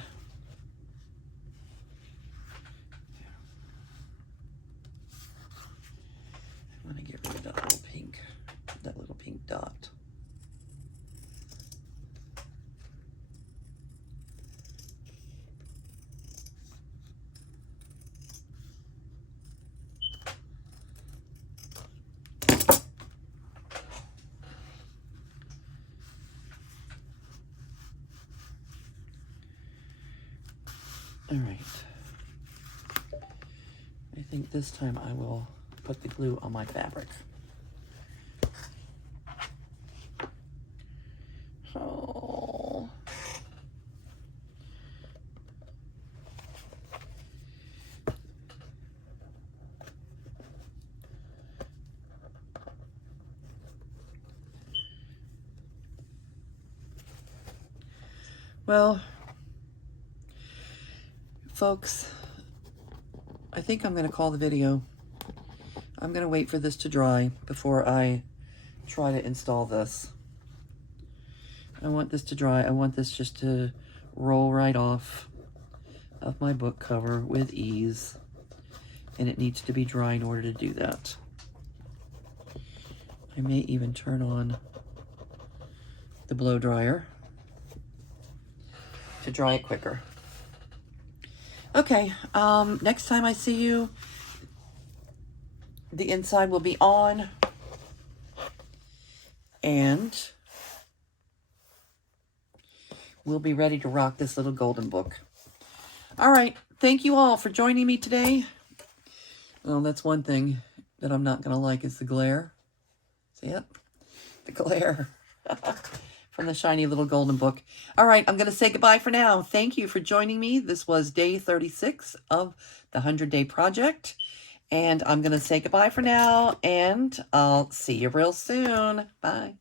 I want to get rid of that little pink dot. All right. I think this time I will put the glue on my fabric. Well, folks, I think I'm going to call the video. I'm going to wait for this to dry before I try to install this. I want this to dry. I want this just to roll right off of my book cover with ease. And it needs to be dry in order to do that. I may even turn on the blow dryer to dry it quicker. Okay, next time I see you, the inside will be on, and we'll be ready to rock this little golden book. All right, thank you all for joining me today. Well, that's one thing that I'm not going to like is the glare. See it? The glare from the shiny little golden book. All right, I'm going to say goodbye for now. Thank you for joining me. This was day 36 of the 100-Day Project. And I'm going to say goodbye for now, and I'll see you real soon. Bye.